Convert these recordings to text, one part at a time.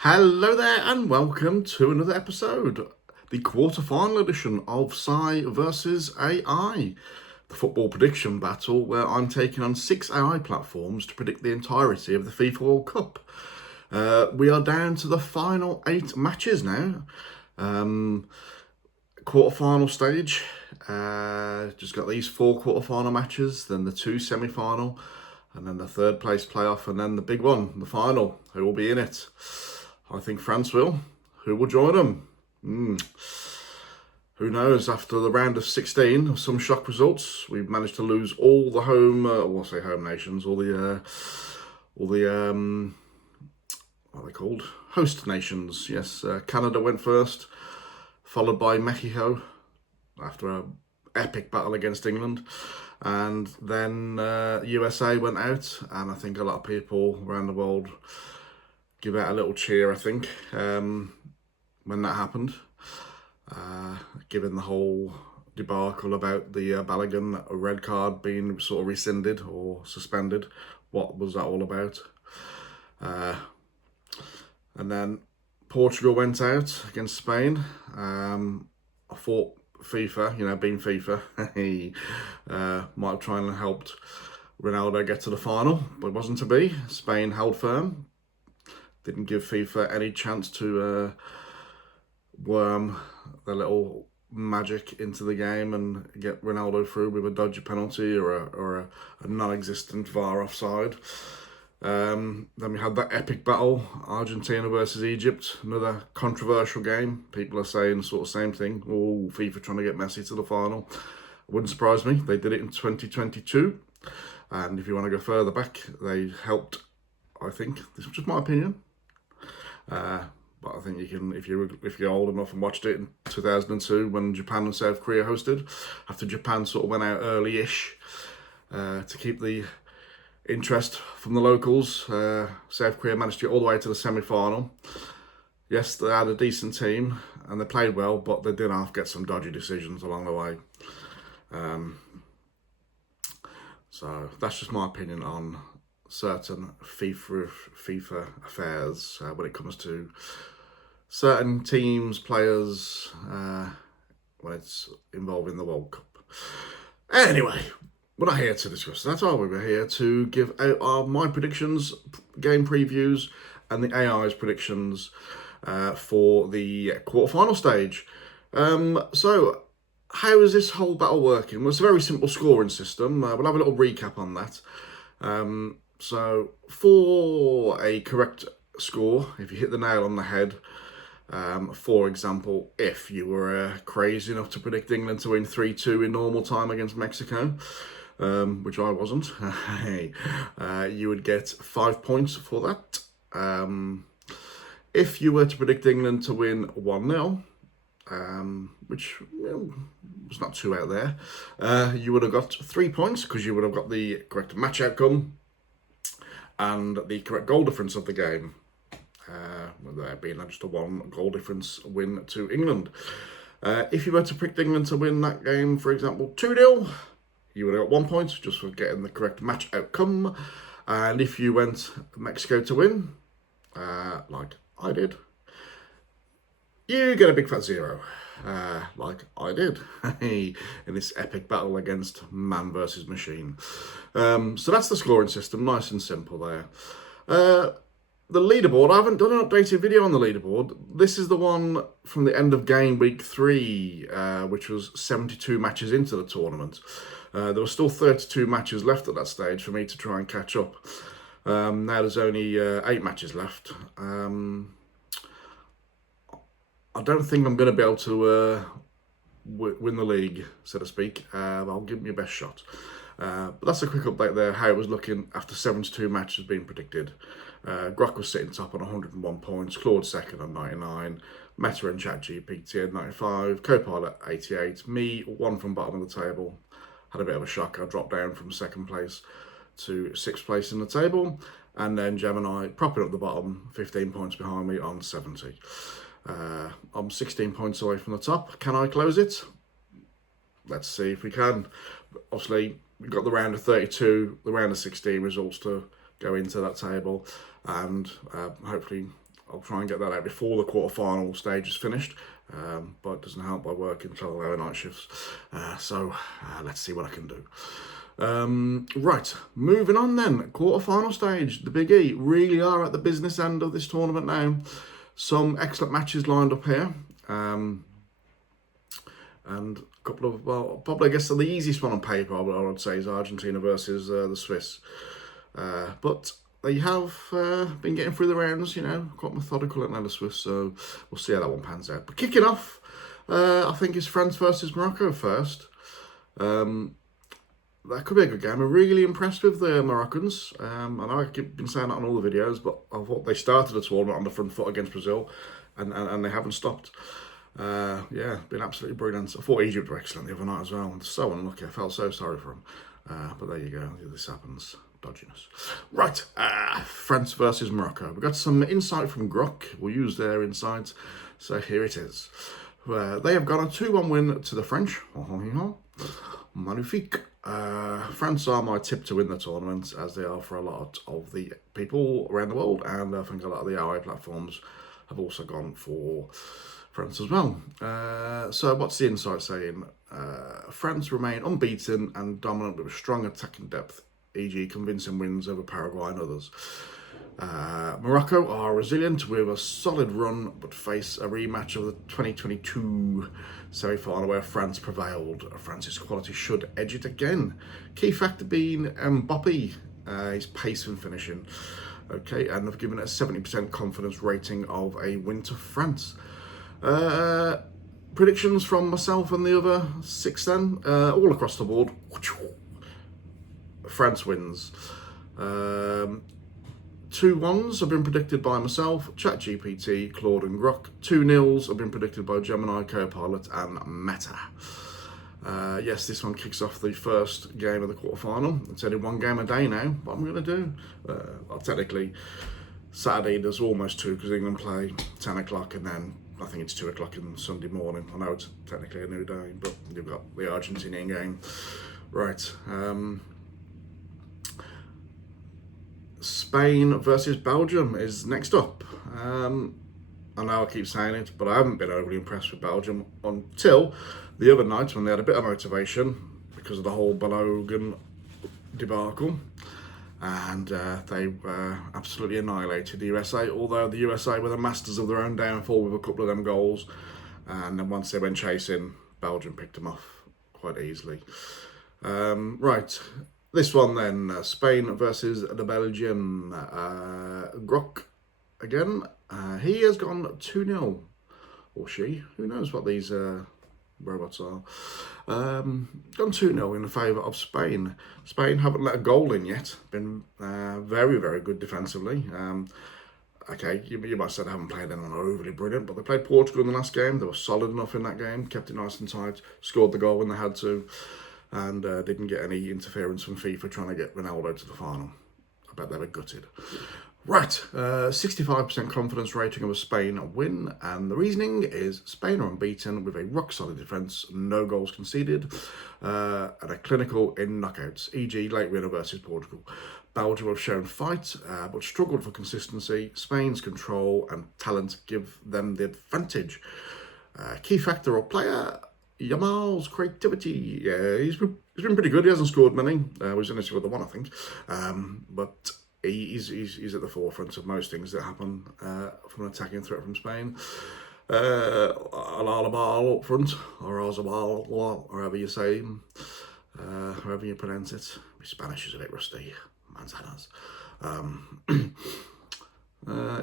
Hello there and welcome to another episode, the quarter-final edition of Si Vs A.I, the football prediction battle where I'm taking on 6 AI platforms to predict the entirety of the FIFA World Cup. We are down to the final 8 matches now. Quarter-final stage, just got these 4 quarter-final matches, then the 2 semi-final, and then the third place playoff, and then the big one, the final. Who will be in it? I think France will. Who will join them? Who knows? After the round of 16, some shock results. We've managed to lose all the home, I say home nations, all the what are they called? Host nations. Yes, Canada went first, followed by Mexico after an epic battle against England. And then USA went out, and I think a lot of people around the world give out a little cheer, I think, when that happened. Given the whole debacle about the Balogun red card being sort of rescinded or suspended. What was that all about? And then Portugal went out against Spain. I thought FIFA, being FIFA, he might have tried and helped Ronaldo get to the final, but it wasn't to be. Spain held firm. Didn't give FIFA any chance to worm the little magic into the game and get Ronaldo through with a dodgy penalty or a non-existent VAR offside. Then we had that epic battle, Argentina versus Egypt, another controversial game. People are saying sort of same thing. Oh, FIFA trying to get Messi to the final. Wouldn't surprise me. They did it in 2022. And if you want to go further back, they helped, I think. This is just my opinion. But I think you can, if you're old enough and watched it in 2002 when Japan and South Korea hosted, after Japan sort of went out early-ish to keep the interest from the locals, South Korea managed to get all the way to the semi-final. Yes, they had a decent team and they played well, but they did have to get some dodgy decisions along the way. So that's just my opinion on certain FIFA affairs when it comes to certain teams, players, when it's involving the World Cup. Anyway, we're not here to discuss that, are we? We're here to give out my predictions, game previews, and the AI's predictions for the quarterfinal stage. So, how is this whole battle working? Well, it's a very simple scoring system. We'll have a little recap on that. So, for a correct score, if you hit the nail on the head, for example, if you were crazy enough to predict England to win 3-2 in normal time against Mexico, which I wasn't, you would get 5 points for that. If you were to predict England to win 1-0, which was not too out there, you would have got 3 points because you would have got the correct match outcome and the correct goal difference of the game. With there being just a 1 goal difference win to England. If you were to predict England to win that game, for example, 2-0, you would have got 1 point just for getting the correct match outcome. And if you went Mexico to win, like I did, you get a big fat 0, like I did in this epic battle against man versus machine. So that's the scoring system, nice and simple there. The leaderboard, I haven't done an updated video on the leaderboard. This is the one from the end of game week 3, which was 72 matches into the tournament. There were still 32 matches left at that stage for me to try and catch up. Now there's only 8 matches left. I don't think I'm going to be able to win the league, so to speak. I'll give me a best shot. But that's a quick update there, how it was looking after 72 matches being predicted. Grok was sitting top on 101 points, Claude second on 99, Meta and ChatGPT at 95, Copilot 88, me 1 from bottom of the table. Had a bit of a shock, I dropped down from 2nd place to 6th place in the table, and then Gemini propping up the bottom, 15 points behind me on 70. I'm 16 points away from the top. Can I close it? Let's see if we can. Obviously, we've got the round of 32, the round of 16 results to go into that table, and hopefully I'll try and get that out before the quarter-final stage is finished, but it doesn't help by working 12-hour night shifts. So let's see what I can do. Right, moving on then. Quarter-final stage, the Big E really are at the business end of this tournament now. Some excellent matches lined up here. And a couple of, well, probably I guess the easiest one on paper, I would say, is Argentina versus the Swiss. But they have been getting through the rounds, you know, quite methodical at the Swiss, so we'll see how that one pans out. But kicking off, I think it's France versus Morocco first. That could be a good game. I'm really impressed with the Moroccans. I know I've been saying that on all the videos, but I thought they started the tournament on the front foot against Brazil, and they haven't stopped. Yeah, been absolutely brilliant. I thought Egypt were excellent the other night as well. I'm so unlucky. I felt so sorry for them. But there you go. This happens. Dodginess. Right, France versus Morocco. We've got some insight from Grok. We'll use their insight. So here it is. They have got a 2-1 win to the French. Magnifique. France are my tip to win the tournament, as they are for a lot of the people around the world, and I think a lot of the AI platforms have also gone for France as well. So what's the insight saying? France remain unbeaten and dominant with a strong attacking depth, e.g. convincing wins over Paraguay and others. Morocco are resilient with a solid run, but face a rematch of the 2022 semi-final where France prevailed. France's quality should edge it again. Key factor being Mbappe, his pace and finishing. Okay, and I've given it a 70% confidence rating of a win to France. Predictions from myself and the other 6 then, all across the board. France wins. 2-1s have been predicted by myself, ChatGPT, Claude and Grok. 2-0s have been predicted by Gemini, Copilot and Meta. Yes, this one kicks off the first game of the quarterfinal. It's only 1 game a day now. What am I going to do? Well, technically, Saturday there's almost 2 because England play 10 o'clock and then I think it's 2 o'clock on Sunday morning. I know it's technically a new day, but you've got the Argentinian game. Right. Spain versus Belgium is next up. I know I keep saying it, but I haven't been overly impressed with Belgium until the other night when they had a bit of motivation because of the whole Balogun debacle. And they absolutely annihilated the USA, although the USA were the masters of their own downfall with a couple of them goals. And then once they went chasing, Belgium picked them off quite easily. Right. This one then, Spain versus the Belgium. Grok, again, he has gone 2-0, or she, who knows what these robots are. Gone 2-0 in favour of Spain. Spain haven't let a goal in yet, been very, very good defensively. Okay, you might say they haven't played anyone overly brilliant, but they played Portugal in the last game. They were solid enough in that game, kept it nice and tight, scored the goal when they had to. And didn't get any interference from FIFA trying to get Ronaldo to the final. I bet they were gutted. Right, 65% confidence rating of a Spain win, and the reasoning is Spain are unbeaten with a rock-solid defence, no goals conceded, and a clinical in knockouts, e.g. late winner versus Portugal. Belgium have shown fight, but struggled for consistency. Spain's control and talent give them the advantage. Key factor or player, Yamal's creativity. Yeah, he's been pretty good. He hasn't scored many. He's in this with the one, I think. But he's at the forefront of most things that happen from an attacking threat from Spain. Alalabal up front, or Azabal, or however you say him, however you pronounce it. My Spanish is a bit rusty. Manzanas.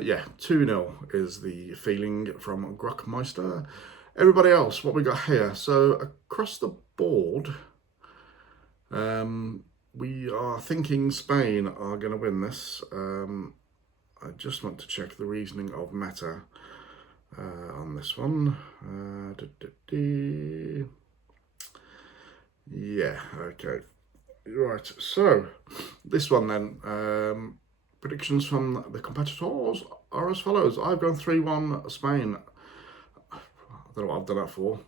Yeah, 2-0 is the feeling from Grokmeister. Everybody else, what we got here? So across the board, we are thinking Spain are going to win this. I just want to check the reasoning of Meta on this one. Yeah, okay. Right, so this one then. Predictions from the competitors are as follows. I've gone 3-1 Spain. I don't know what I've done that for.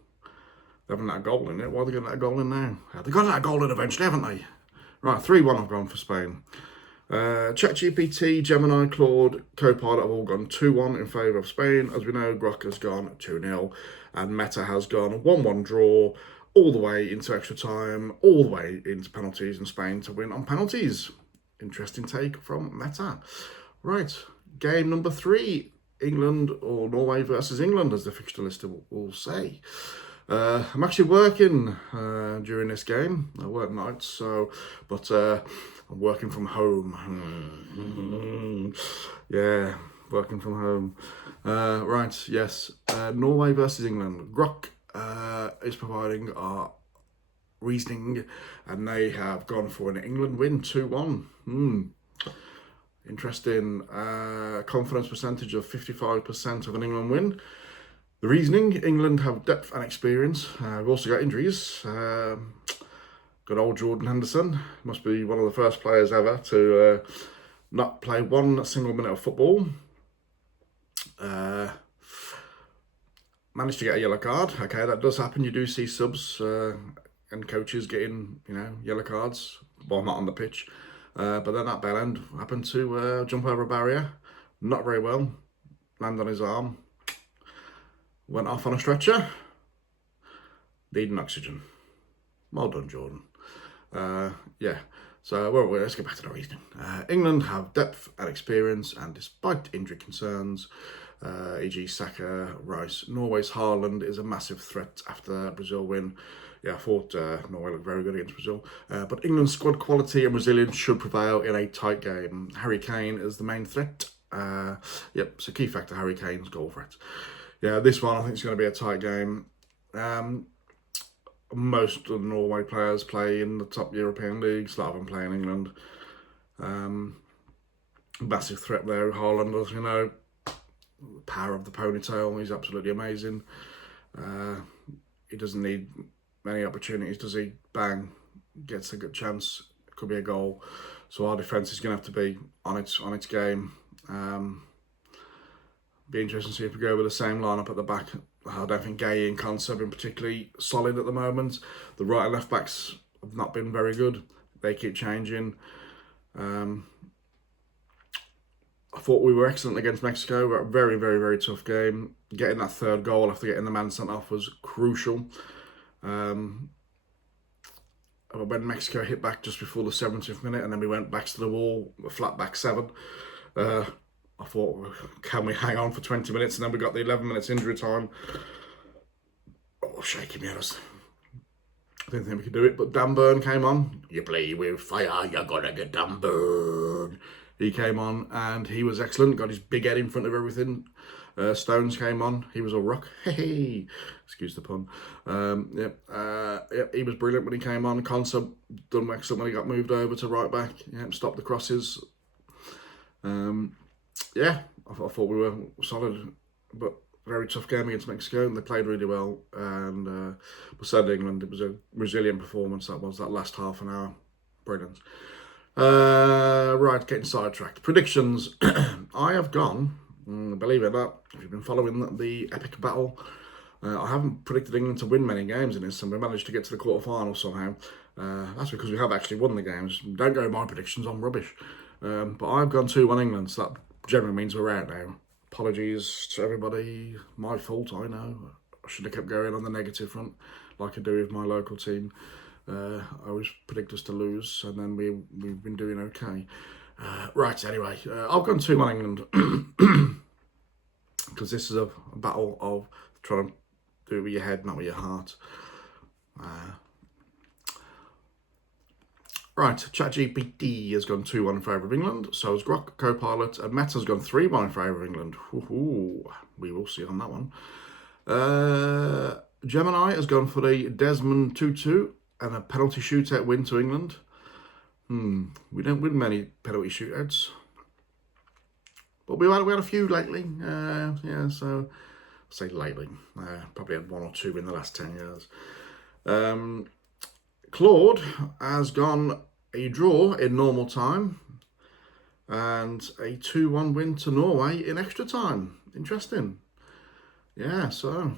They haven't let a goal in it. Why are they going to let a goal in now? They're going to let a goal in eventually, haven't they? Right, 3-1 I've gone for Spain. ChatGPT, Gemini, Claude, Copilot have all gone 2-1 in favour of Spain. As we know, Grok has gone 2-0 and Meta has gone 1-1 draw all the way into extra time, all the way into penalties, and Spain to win on penalties. Interesting take from Meta. Right, game number 3, England or Norway versus England, as the fixture list will say. I'm actually working during this game. I work nights, but I'm working from home. Yeah, working from home. Right, yes. Norway versus England. Grok is providing our reasoning, and they have gone for an England win 2-1. Interesting. Confidence percentage of 55% of an England win. The reasoning: England have depth and experience. We've also got injuries. Good old Jordan Henderson must be one of the first players ever to not play one single minute of football. Managed to get a yellow card. Okay, that does happen. You do see subs and coaches getting, yellow cards. Well, not on the pitch. But then that bell end happened to jump over a barrier. Not very well. Land on his arm. Went off on a stretcher. Needing oxygen. Well done, Jordan. Yeah. So, let's get back to the reasoning. England have depth and experience, and despite injury concerns, e.g. Saka, Rice, Norway's Haaland is a massive threat after Brazil win. Yeah, I thought Norway looked very good against Brazil. But England's squad quality and resilience should prevail in a tight game. Harry Kane is the main threat. It's a key factor, Harry Kane's goal threat. Yeah, this one I think is going to be a tight game. Most of the Norway players play in the top European leagues. A lot of them play in England. Massive threat there. Haaland, as you know, the power of the ponytail. He's absolutely amazing. He doesn't need many opportunities, does he? Bang, gets a good chance. Could be a goal. So our defence is going to have to be on its game. Be interesting to see if we go with the same lineup at the back. I don't think Gay and Konsa have been particularly solid at the moment. The right and left backs have not been very good. They keep changing. I thought we were excellent against Mexico. We got a very, very, very tough game. Getting that third goal after getting the man sent off was crucial. When Mexico hit back just before the 70th minute, and then we went back to the wall, a flat back 7. I thought, can we hang on for 20 minutes? And then we got the 11 minutes injury time. Oh, shaking me. I didn't think we could do it. But Dan Burn came on. You play with fire, you're going to get Dan Burn. He came on and he was excellent. Got his big head in front of everything. Stones came on. He was a rock. Hey, excuse the pun. He was brilliant when he came on. Konsa done excellent when he got moved over to right back. Stopped the crosses. I thought we were solid, but very tough game against Mexico, and they played really well. And but said England, it was a resilient performance. That last half an hour, brilliant. Right, getting sidetracked. Predictions. I have gone. Believe it or not, if you've been following the epic battle, I haven't predicted England to win many games in this, and we managed to get to the quarterfinals somehow. That's because we have actually won the games. Don't go with my predictions, I'm rubbish. But I've gone 2-1 England, so that generally means we're out now. Apologies to everybody. My fault, I know. I should have kept going on the negative front, like I do with my local team. I always predict us to lose, and then we've been doing okay. Right, anyway, I've gone 2-1 England, because this is a battle of trying to do it with your head, not with your heart. Right, ChatGPT has gone 2-1 in favour of England, so has Grok, Copilot, and Meta's gone 3-1 in favour of England. We will see on that one. Gemini has gone for the Desmond 2-2 and a penalty shootout win to England. We don't win many penalty shootouts, but we had a few lately. So I'll say lately. Probably had 1 or 2 in the last 10 years. Claude has gone a draw in normal time and a 2-1 win to Norway in extra time. Interesting. Yeah, so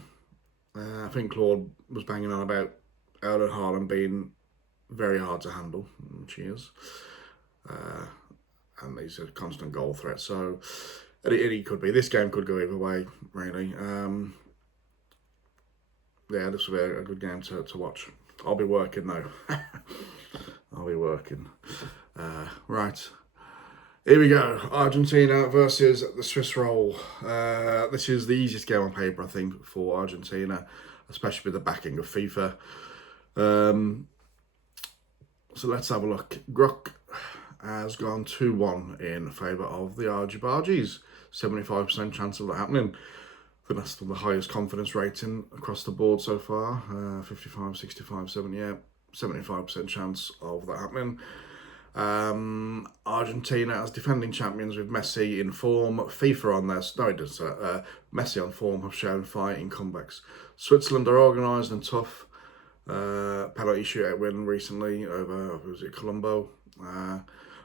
I think Claude was banging on about Haaland being very hard to handle, which he is. and he's a constant goal threat. So it could be. This game could go either way, really. Yeah, this will be a good game to watch. I'll be working though. I'll be working. Right. Here we go. Argentina versus the Swiss roll. This is the easiest game on paper, I think, for Argentina, especially with the backing of FIFA. So let's have a look. Gruck has gone 2-1 in favour of the Argy-Bargies. 75% chance of that happening. I think that's the highest confidence rating across the board so far. 55, 65, 70, yeah. 75% chance of that happening. Argentina as defending champions with Messi in form. FIFA on their... No, it does. Messi on form have shown fighting comebacks. Switzerland are organised and tough. Penalty shootout win recently over, was it Colombo?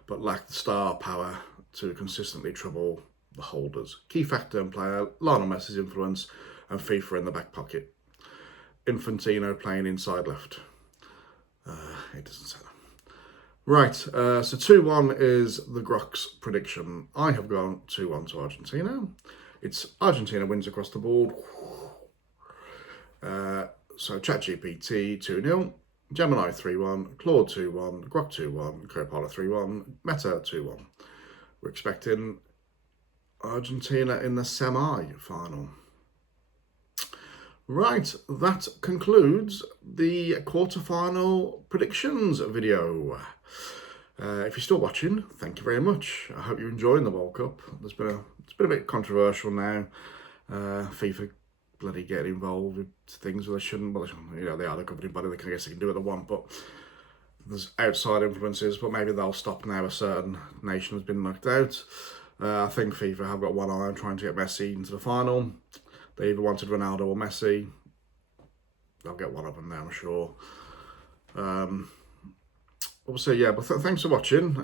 But lacked the star power to consistently trouble the holders. Key factor and player, Lionel Messi's influence and FIFA in the back pocket. Infantino playing inside left. It doesn't say that. Right, so 2-1 is the Grock's prediction. I have gone 2-1 to Argentina. It's Argentina wins across the board. So ChatGPT 2-0, Gemini 3-1, Claude 2-1, Grok 2-1, Copilot 3-1, Meta 2-1. We're expecting Argentina in the semi-final. Right, that concludes the quarter-final predictions video. If you're still watching, thank you very much. I hope you're enjoying the World Cup. It's been a bit controversial now. FIFA bloody get involved with things where they shouldn't. Well, you know, they are the governing body. I guess they can do what they want, but there's outside influences. But maybe they'll stop now a certain nation has been knocked out. I think FIFA have got one eye on trying to get Messi into the final. They either wanted Ronaldo or Messi. They'll get one of them now, I'm sure. Obviously, yeah, but thanks for watching.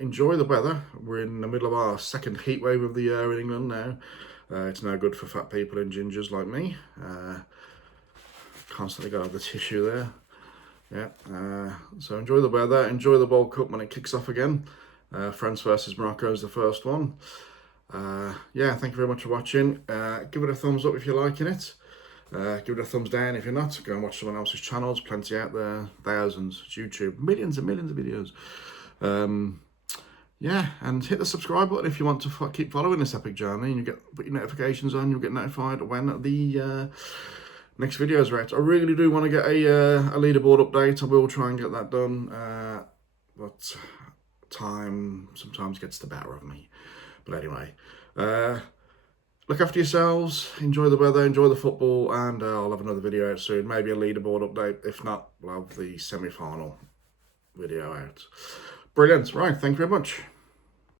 Enjoy the weather. We're in the middle of our second heat wave of the year in England now. It's no good for fat people and gingers like me. Constantly got to have the tissue there. Yeah. So enjoy the weather. Enjoy the World Cup when it kicks off again. France versus Morocco is the first one. Yeah, thank you very much for watching. Give it a thumbs up if you're liking it. Give it a thumbs down if you're not. Go and watch someone else's channels. Plenty out there. Thousands. It's YouTube. Millions and millions of videos. Yeah, and hit the subscribe button if you want to keep following this epic journey, and you put your notifications on. You'll get notified when the next videos are out. I really do want to get a leaderboard update. I will try and get that done, but time sometimes gets the better of me. But anyway, look after yourselves, enjoy the weather, enjoy the football, and I'll have another video out soon. Maybe a leaderboard update. If not, we'll have the semi-final video out. Brilliant. Right, thank you very much.